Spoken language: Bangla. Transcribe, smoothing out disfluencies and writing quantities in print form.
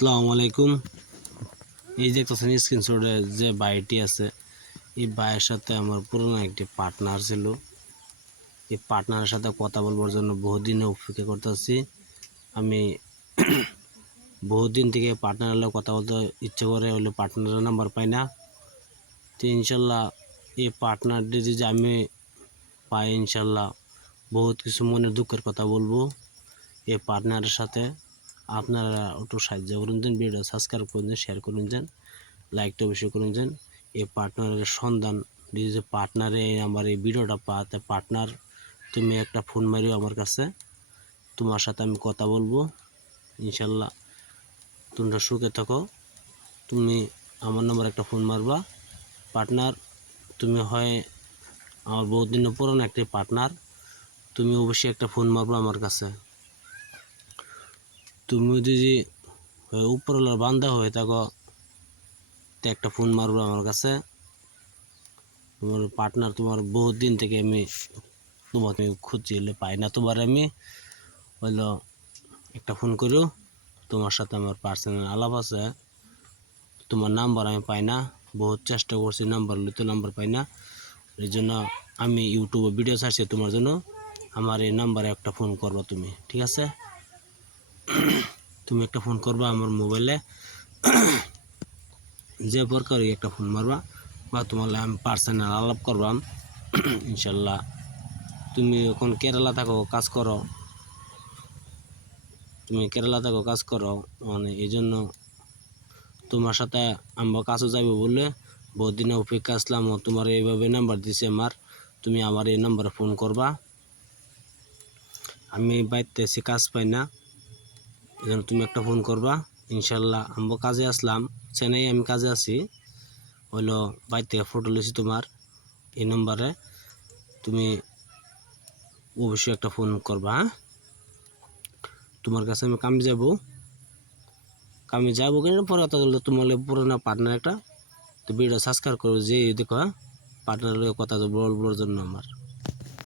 আসসালামু আলাইকুম। এই যে একটা স্ক্রিনশটে যে বাইটি আছে, এই বাইয়ের সাথে আমার পুরনো একটি পার্টনার ছিল। এই পার্টনারের সাথে কথা বলবার জন্য বহুদিনে অপেক্ষা করতেছি। আমি বহুদিন থেকে পার্টনারের কথা বলতে ইচ্ছে করে, হলে পার্টনারের নাম্বার পাই না। তো ইনশাল্লাহ এই পার্টনারটি যদি আমি পাই, ইনশাল্লাহ বহুত কিছু মনের দুঃখের কথা বলবো এই পার্টনারের সাথে। আপনারা একটু সাহায্য করুন দেন, ভিডিও সাবস্ক্রাইব করুন দেন, শেয়ার করুন দেন, লাইকটা অবশ্যই করুন দেন। এই পার্টনারের সন্ধান যে পার্টনারে আমার এই ভিডিওটা পাতে, পার্টনার তুমি একটা ফোন মারিও আমার কাছে, তোমার সাথে আমি কথা বলবো ইনশাল্লাহ। তোমরা সুখে থাকো। তুমি আমার নম্বর একটা ফোন মারবা। পার্টনার তুমি হয় আমার বহুত দিনের পুরনো একটি পার্টনার, তুমি অবশ্যই একটা ফোন মারবা আমার কাছে। তুমি যদি উপরওয়ালার বান্দা হয়ে থাকো তো একটা ফোন মারবো আমার কাছে। তোমার পার্টনার তোমার বহুত দিন থেকে আমি তোমাকে খুঁজছি, এলে পাই না তোমার। আমি হইলো একটা ফোন করো, তোমার সাথে আমার পার্সোনাল আলাপ আছে। তোমার নাম্বার আমি পাই না, বহুত চেষ্টা করছি নাম্বার লইতে, নাম্বার পাই না। এই জন্য আমি ইউটিউবে ভিডিও ছাড়ছি তোমার জন্য। আমার এই নাম্বারে একটা ফোন করবা তুমি, ঠিক আছে? তুমি একটা ফোন করবা আমার মোবাইলে, যে প্রকারই একটা ফোন মারবা, বা তোমার আমি পার্সোনাল আলাপ করবাম ইনশাল্লাহ। তুমি এখন কেরালা থাকো, কাজ করো, তুমি কেরালা থাকো কাজ করো, মানে এই জন্য তোমার সাথে আমরা কাছে যাবো বলে বহুত দিনে অপেক্ষা আসলাম। তোমার এইভাবে নাম্বার দিছে আমার, তুমি আমার এই নাম্বারে ফোন করবা। আমি বাইতে এসে কাজ পাই না, এই জন্য তুমি একটা ফোন করবা ইনশাল্লাহ। আমরা কাজে আসলাম, চেন্নাই আমি কাজে আছি, হইলো বাইর থেকে ফটো লিছি তোমার এই নম্বরে। তুমি অবশ্যই একটা ফোন করবা, হ্যাঁ? তোমার কাছে আমি কামে যাবো কিন্তু পরে কথা বললে তোমার পুরোনো পার্টনার একটা। তো ভিডিও সাবস্ক্রাইব করো, যে দেখো, হ্যাঁ? পার্টনারের কথা বলার জন্য আমার